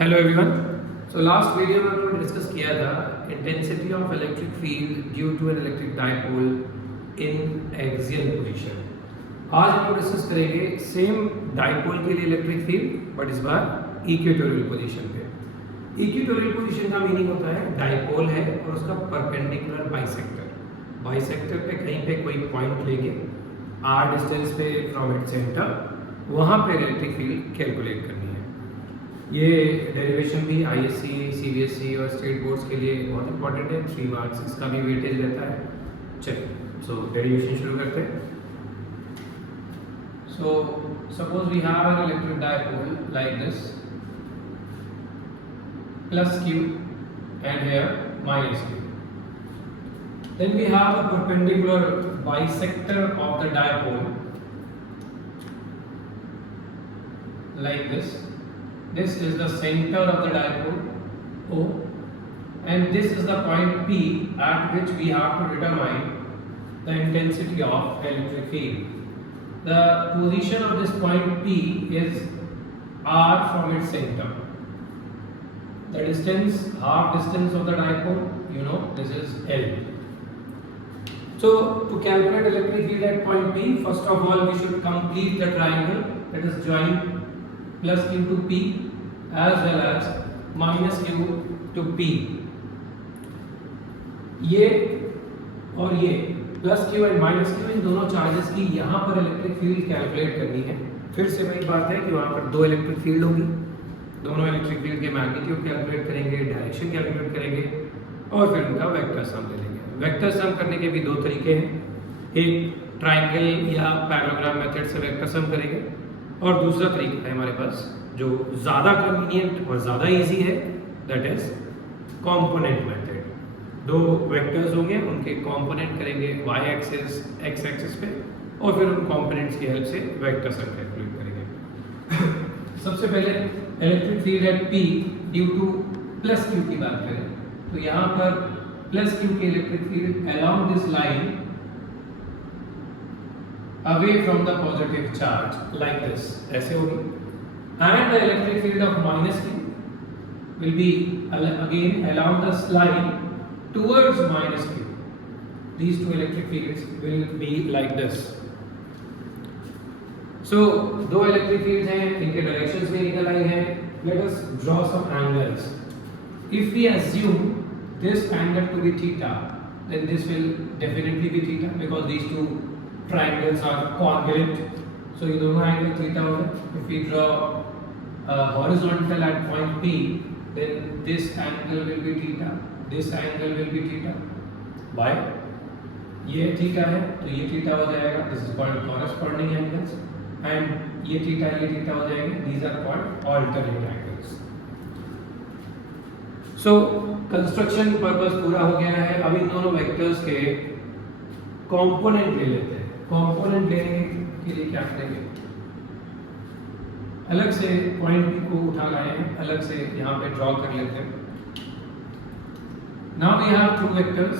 Hello everyone. So last video में हमने discuss किया था intensity of electric field due to an electric dipole in axial position. आज हम डिस्कस करेंगे सेम डाइपोल के लिए इलेक्ट्रिक फील्ड बट इस बार इक्वेटोरियल पोजीशन पे। इक्वेटोरियल पोजीशन का मीनिंग होता है डाइपोल है और उसका परपेंडिकुलर बाइसेक्टर पे कहीं पे कोई पॉइंट लेके आर डिस्टेंस पे फ्रॉम इट सेंटर वहाँ पे इलेक्ट्रिक फील्ड कैलकुलेट करनी है। ये डेरिवेशन भी आईएससी, सीबीएसई और स्टेट बोर्ड्स के लिए बहुत इंपॉर्टेंट है। 3 मार्क्स इसका भी वेटेज रहता है। चलिए सो डेरिवेशन शुरू करते हैं। So suppose we have an electric dipole like this plus q and here minus q. Then we have a perpendicular bisector of the dipole like this. This is the center of the dipole O, and this is the point P at which we have to determine the intensity of electric field. The position of this point P is r from its center. The distance, half distance of the dipole, you know, this is L. So to calculate electric field at point P, first of all we should complete the triangle. Let us join plus q to P as well as minus q to P. ये और ये plus q and minus q इन दोनों charges की यहाँ पर electric field calculate करनी है। फिर से वही बात है कि वहाँ पर दो इलेक्ट्रिक फील्ड होगी, दोनों इलेक्ट्रिक फील्ड के मैग्नीट्यूड कैलकुलेट करेंगे, डायरेक्शन कैलकुलेट करेंगे और फिर उनका वेक्टर सम ले लेंगे। वेक्टर सम करने के भी दो तरीके हैं, एक ट्रायंगल या पैरेललोग्राम मेथड से वेक्टर सम करेंगे और दूसरा तरीका है हमारे पास जो ज़्यादा कन्वीनियंट और ज़्यादा इजी है, दैट इज कंपोनेंट मेथड। दो वेक्टर्स होंगे, उनके कंपोनेंट करेंगे वाई एक्सिस एक्स एक्सिस पे और फिर उन कंपोनेंट्स की हेल्प से वेक्टर सम कैलकुलेट करेंगे। सबसे पहले electric field at P due two plus Q की बात करें तो यहाँ पर प्लस Q की electric field along this line away from the positive charge like this ऐसे होगी, and the electric field of minus Q will be again along this line towards minus Q. These two electric fields will be like this. So दो electric field हैं, इनके directions में निकल आई हैं। Let us draw some angles. If we assume this angle to be theta, then this will definitely be theta because these two triangles are congruent. So ये दोनों angle theta होगा। If we draw horizontal at point P, then this angle will be theta, this angle will be theta. Why? ये theta है तो ये theta हो जाएगा। This is called corresponding angles. And ये थीटा हो जाएंगे, these are called alternate angles. So construction purpose पूरा हो गया है। अब इन दोनों वेक्टर्स के कंपोनेंट ले लेते हैं। कंपोनेंट लेने के लिए क्या करेंगे, अलग से पॉइंट P को उठा लाए हैं, अलग से यहाँ पे ड्रॉ कर लेते हैं। Now we have two vectors,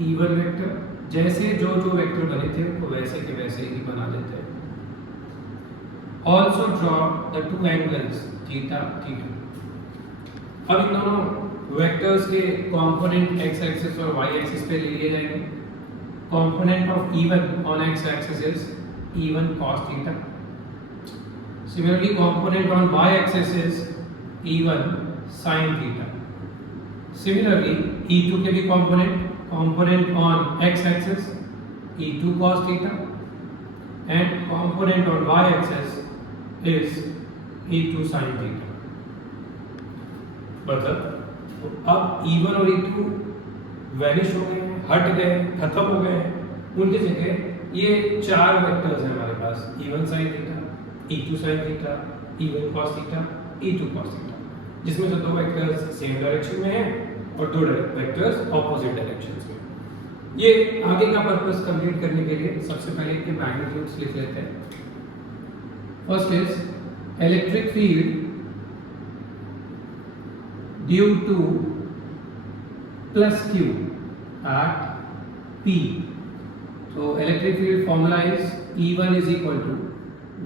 E1 vector, जैसे जो वेक्टर बने थे उनको वैसे के वैसे ही बना लेते हैं। Also draw the two angles theta theta. अब इन दोनों वेक्टर्स के कंपोनेंट x एक्सिस और y एक्सिस पे ले लिए जाएंगे। Component of E1 on x axis is E1 cos theta. Similarly, component on y axis is E1 sin theta. Similarly, E2 के भी component on x axis E2 cos theta and component on y axis is E2 sin theta. मतलब अब E1 और E2 vanish हो गए, हट गए, खत्म हो गए। उनकी जगह ये चार वेक्टर्स हैं हमारे पास, E1 sin theta, E2 sin theta, E1 cos theta, E2 cos theta, जिसमें से दो वेक्टर्स सेम डायरेक्शन में हैं और दो वेक्टर्स ऑपोजिट डायरेक्शंस में। ये आगे का पर्पस कंप्लीट करने के लिए सबसे पहले इनके मैग्नीट्यूड्स लिख लेते हैं। First is electric field due to plus Q at P. So electric field formula is E1 is equal to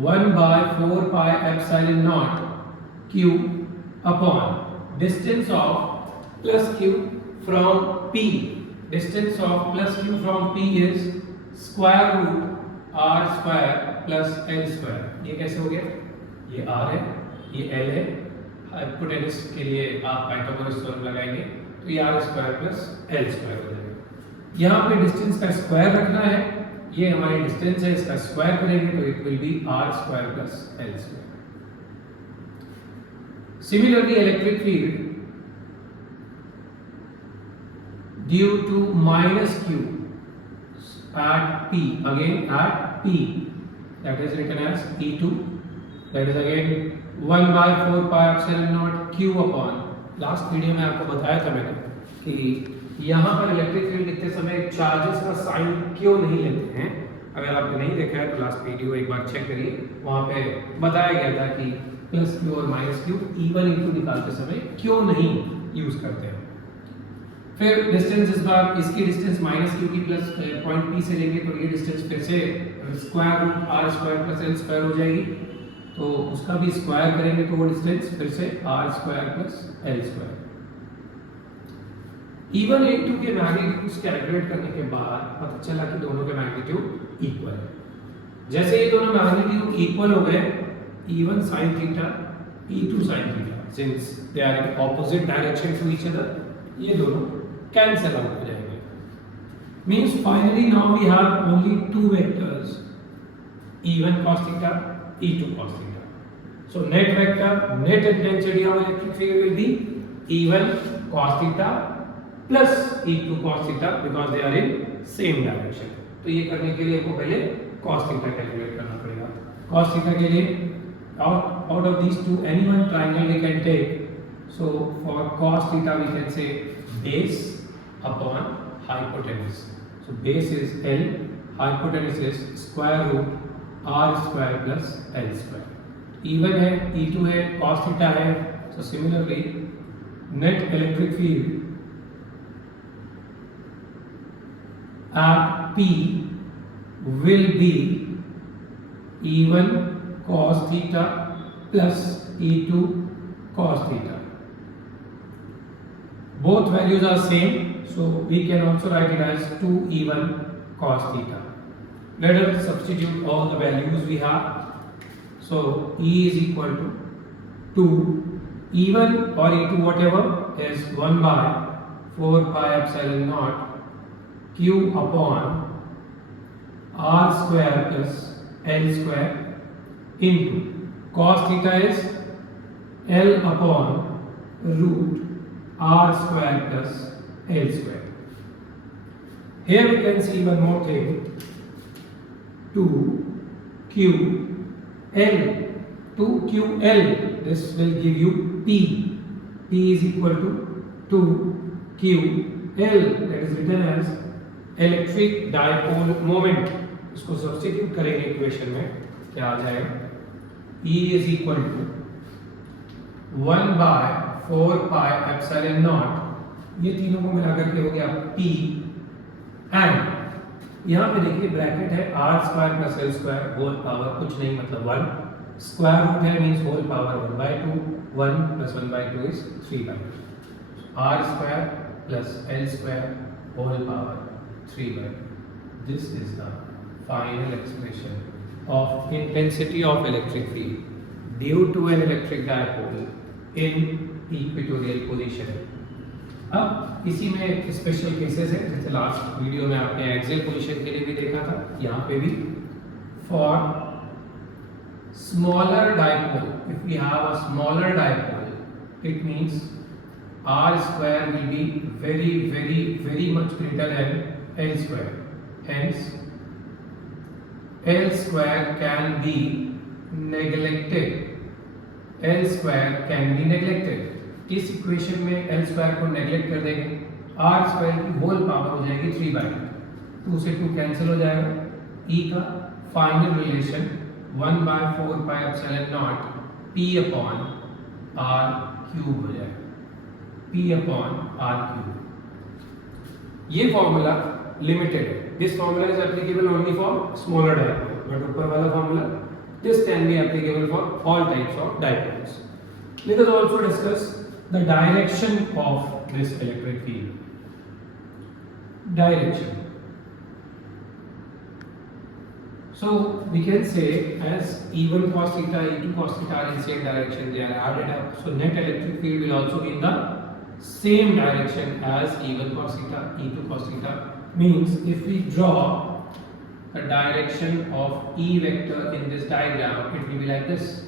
1 by 4 pi epsilon naught Q upon distance of plus q from p. Distance of plus q from p is square root r square plus l square. ये कैसे हो गया? ये r है, ये l है, hypotenuse के लिए आप पाइथागोरस थ्योरम लगाएंगे तो ये r square plus l square हो जाएगा। यहाँ पे डिस्टेंस का स्क्वायर रखना है, ये हमारी डिस्टेंस है, इसका स्क्वायर करेंगे तो it will be r square plus l square. Similarly, electric field due to minus q at p, again at p, that is written as E2, that is again 1 by 4 pi epsilon naught q upon, last video में आपको बताया था मैंने कि यहाँ पर electric field लिखते समय चार्जेस का साइन क्यों नहीं लेते हैं। अगर आपने नहीं देखा है तो लास्ट वीडियो एक बार चेक करिए, वहाँ पे बताया गया था कि प्लस क्यू और माइनस क्यू इवन इंटू निकालते समय क्यों नहीं यूज करते हैं। फिर डिस्टेंस, इस बार इसकी डिस्टेंस माइनस क्यू की प्लस पॉइंट पी से लेंगे तो ये डिस्टेंस फिर से square root r square plus l square हो जाएगी, तो उसका भी स्क्वायर करेंगे तो वो डिस्टेंस फिर से r square plus l square. Even into के मैग्नीट्यूड्स कैलकुलेट करने के बाद पता चला कि दोनों के मैग्नीट्यूड इक्वल है। जैसे ये दोनों मैग्नीट्यूड इक्वल हो गए, E1 sin theta, E2 sin theta, since they are in opposite direction to each other, ये दोनों cancel out हो जाएंगे। Means finally now we have only two vectors, E1 cos theta, E2 cos theta. So net vector, net intensity of electric field will be E1 cos theta plus E2 cos theta because they are in same direction. तो ये करने के लिए आपको पहले cos theta calculate करना पड़ेगा। cos theta के लिए out of these two any one triangle we can take. So for cos theta we can say base upon hypotenuse. So base is L, hypotenuse is square root r square plus L square. Even है, E2 है, cos theta है, so similarly net electric field at P will be E1 cos theta plus E2 cos theta. Both values are same, so we can also write it as 2E1 cos theta. Let us substitute all the values we have. So E is equal to 2, E1 or E2 whatever is 1 by 4 pi epsilon naught q upon r square plus L square into cos theta is L upon root r square plus L square. Here we can see one more thing, 2ql, 2ql, this will give you P. P is equal to 2ql, that is written as electric dipole moment. इसको substitute करेंगे equation में, क्या आ जाएगा? E is equal to 1 by 4 pi epsilon naught, ये तीनों को मिलाकर के हो गया P, एंड यहाँ पे देखिए ब्रैकेट है r square plus l square whole power कुछ नहीं मतलब 1, स्क्वायर रूट है means whole power 1 by 2, 1 plus 1 by 2 is 3 by 2, r square plus l square whole power 3 by 2. This is the final expression of intensity of electric field due to an electric dipole in equatorial position. अब इसी में एक special cases है, जैसे last video में आपने axial position के लिए भी देखा था, यहाँ पे भी for smaller dipole, if we have a smaller dipole it means r square will be very much greater than l square, hence L square can be neglected. L square can be neglected. इस equation में L square को neglect कर देंगे, R square की whole power हो जाएगी 3 by 2, 2 से 2 cancel हो जाएगा, E का final relation 1 by 4 pi epsilon naught P upon R cube हो जाएगा, P upon R cube। ये फॉर्मूला लिमिटेड है, this formula is applicable only for smaller dipole, but ऊपर वाला formula this can be applicable for all types of dipoles। Let us also discuss the direction of this electric field. Direction. So we can say as E1 cos theta, E2 cos theta are in same direction, they are added up. So net electric field will also be in the same direction as E1 cos theta, E2 cos theta. Means if we draw the direction of E vector in this diagram, it will be like this.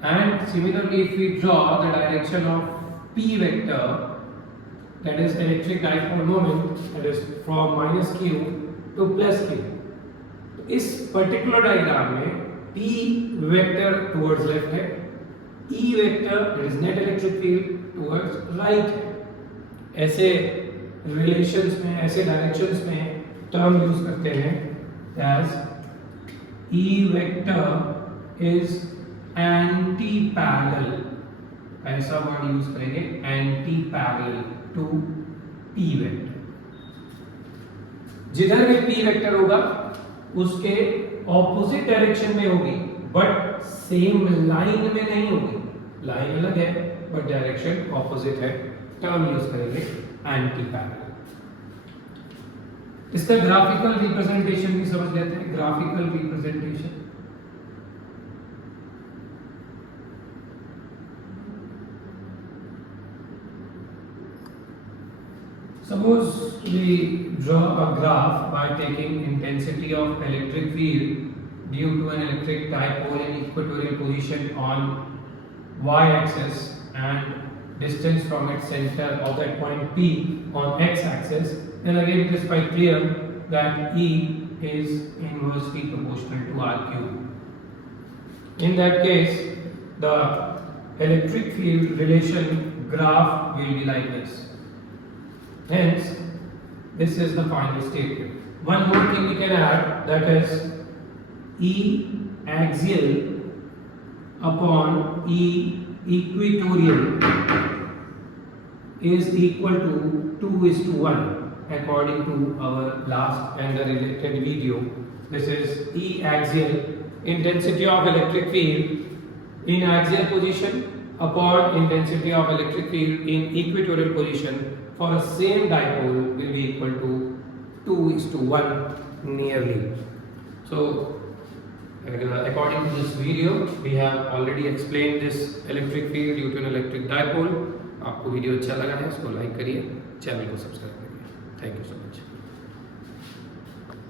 And similarly, if we draw the direction of P vector, that is electric dipole moment, that is from minus q to plus q. इस particular diagram में P vector towards left है, E vector that is net electric field towards right है। ऐसे relations में, ऐसे directions में term use करते हैं as E vector is anti parallel, ऐसा वर्ड यूज करेंगे, anti parallel to P vector. जिधर भी P वेक्टर होगा उसके ऑपोजिट डायरेक्शन में होगी, बट सेम लाइन में नहीं होगी। लाइन अलग है बट डायरेक्शन ऑपोजिट है। टर्म यूज करेंगे एंटी पैरेलल। इसका ग्राफिकल रिप्रेजेंटेशन भी समझ लेते हैं। Graphical representation, suppose we draw a graph by taking intensity of electric field due to an electric dipole in equatorial position on y-axis and distance from its center of that point P on x-axis, then again it is quite clear that E is inversely proportional to R cube. In that case, the electric field relation graph will be like this. Hence, this is the final statement. One more thing we can add, that is E axial upon E equatorial is equal to 2:1 according to our last and the related video. This is E axial, intensity of electric field in axial position upon intensity of electric field in equatorial position for a same dipole will be equal to 2:1 nearly. So according to this video we have already explained this electric field due to an electric dipole. आपको video अच्छा लगा है इसको like करिए, channel को subscribe करिए। Thank you so much.